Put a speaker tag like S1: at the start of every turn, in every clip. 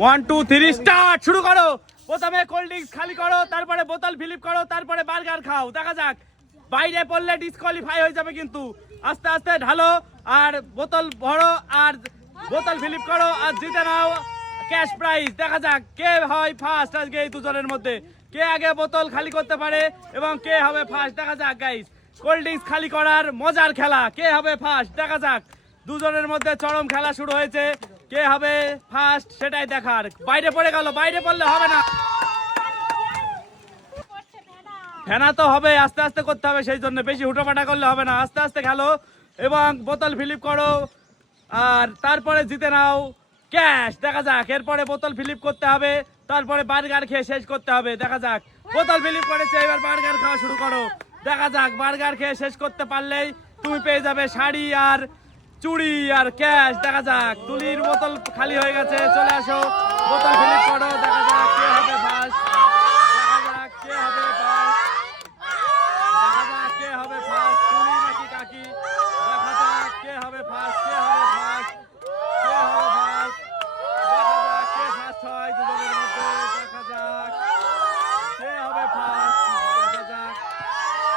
S1: One two three start শুরু করো। প্রথমে কোল্ড ড্রিঙ্কস খালি করো, তারপরে বোতল ফিলিপ করো, তারপরে বার্গার খাও। দেখা যাক। বাইরে পড়লে ডিসকোয়ালিফাই হয়ে যাবে কিন্তু। আস্তে আস্তে ঢালো আর বোতল ভরো আর বোতল ফিলিপ করো আর জিতে নাও। ক্যাশ প্রাইজ দেখা যাক কে হয় ফার্স্ট আজকে এই দুজনের মধ্যে। কে আগে বোতল খালি করতে পারে এবং কে হবে ফার্স্ট দেখা যাক গাইস কোল্ড ড্রিঙ্কস খালি করার মজার খেলা। কে হবে ফার্স্ট দেখা যাক। দুজনের মধ্যে চরম খেলা শুরু হয়েছে। কে হবে ফার্স্ট সেটাই দেখার। বাইরে পড়ে গেল, বাইরে পড়লে হবে না। ফেনা তো হবে, আস্তে আস্তে করতে হবে, সেই জন্য বেশি হুটোপাটা করলে হবে না। আস্তে আস্তে খেলো এবং বোতল ফিলিপ করো। আর তারপরে জিতে নাও। ক্যাশ, দেখা যাক। এরপরে বোতল ফিলিপ করতে হবে। তারপরে বার্গার খেয়ে শেষ করতে হবে। দেখা যাক। বোতল ফিলিপ করেছে, এবার বার্গার খাওয়া শুরু করো। দেখা যাক, বার্গার খেয়ে শেষ করতে পারলেই তুমি পেয়ে যাবে শাড়ি আর চুড়ি আর ক্যাশ, দেখা যাক। তুলির বোতল খালি হয়ে গেছে, চলে আসো। বোতল ফিলিপ করো দেখা যাক কে হবে ফার্স্ট দেখা যাক কে হবে ফার্স্ট দেখা যাক কে হবে ফার্স্ট তুলি নাকি কাকি দেখা যাক কে হবে ফার্স্ট কে হবে ফার্স্ট কে হবে ফার্স্ট দেখা যাক কে ফার্স্ট হয় দুজনের মধ্যে দেখা যাক কে হবে ফার্স্ট দেখা যাক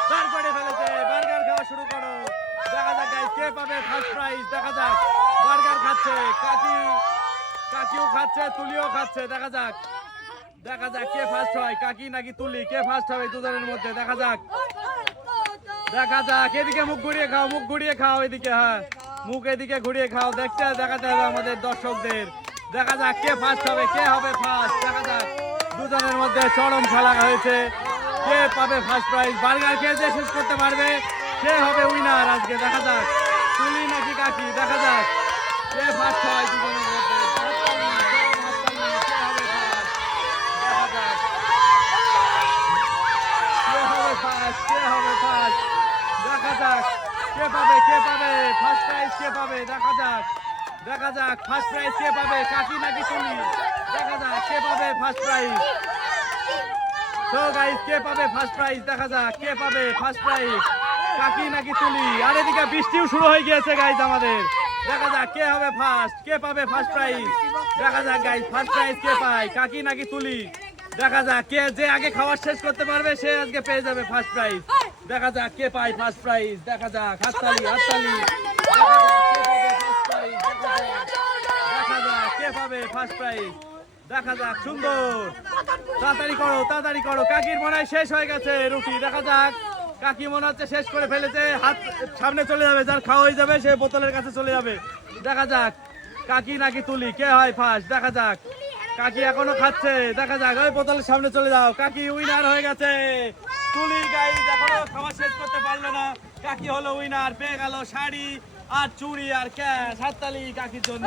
S1: দাঁড় করে ফেলেছে বার্গার খাওয়া শুরু করো দেখা যাক গাইস কে পাবে ফার্স্ট প্রাইজ দেখা যাক। বার্গার খাচ্ছে, কাকি, কাকিও খাচ্ছে, তুলিও খাচ্ছে, দেখা যাক। দেখা যাক কে ফার্স্ট হয়, কাকি নাকি তুলি? কে ফার্স্ট হবে দুজনের মধ্যে? দেখা যাক। দেখা যাক। এদিকে মুখ ঘুরিয়ে খাও, মুখ ঘুরিয়ে খাও এদিকে হ্যাঁ। মুখ এদিকে ঘুরিয়ে খাও, দেখতে, দেখাতে হবে আমাদের দর্শকদের। দেখা যাক কে ফার্স্ট হবে, কে হবে ফার্স্ট দেখা যাক। দুজনের মধ্যে চরম খেলা হয়েছে। কে পাবে ফার্স্ট প্রাইজ বার্গার খেয়ে যে শেষ করতে পারবে, সে হবে উইনার আজকে। দেখা যাক। তুলি নাকি কাকি? দেখা যাক। কে ফার্স্ট হয় দুজনের মধ্যে? দেখা যাক। কে পাবে কে পাবে? ফার্স্ট প্রাইজ কে পাবে? দেখা যাক। দেখা যাক ফার্স্ট প্রাইজ কে পাবে? কাকি নাকি তুলি দেখা যাক, কে পাবে ফার্স্ট প্রাইজ তো গাইস কে পাবে ফার্স্ট প্রাইজ দেখা যাক, কে পাবে ফার্স্ট প্রাইজ কাকি নাকি তুলি? আর এদিকে বৃষ্টিও শুরু হয়ে গিয়েছে গাইস আমাদের। দেখা যাক কে হবে ফার্স্ট কে পাবে ফার্স্ট প্রাইজ দেখা যাক গাইস ফার্স্ট প্রাইজ কে পায়? কাকি নাকি তুলি? দেখা যাক কে যে আগে খাবার শেষ করতে পারবে, সে আজকে পেয়ে যাবে ফার্স্ট প্রাইজ দেখা যাক কে পায় ফার্স্ট প্রাইজ দেখা যাক, হাততালি হাততালি। দেখা যাক কে পাবে প্রাইজ দেখা যাক সুন্দর। তাড়াতাড়ি করো তাড়াতাড়ি করো। কাকির মনে শেষ হয়ে গেছে, রুটি। দেখা যাক। কাকি মনে হচ্ছে শেষ করে ফেলেছে, হাত সামনে চলে যাবে, যার খাওয়া হয়ে যাবে, সে বোতলের কাছে চলে যাবে। দেখা যাক, কাকি নাকি তুলি, কে হয় ফার্স্ট দেখা যাক। কাকি এখনও খাচ্ছে, দেখা যাক, ওই বোতলের সামনে চলে যাও। কাকি উইনার হয়ে গেছে। তুলি গাই এখনও খাওয়া শেষ করতে পারল না। কাকি হলো উইনার পেয়ে গেল শাড়ি আর চুড়ি আর ক্যাশ হাততালি কাকির জন্য।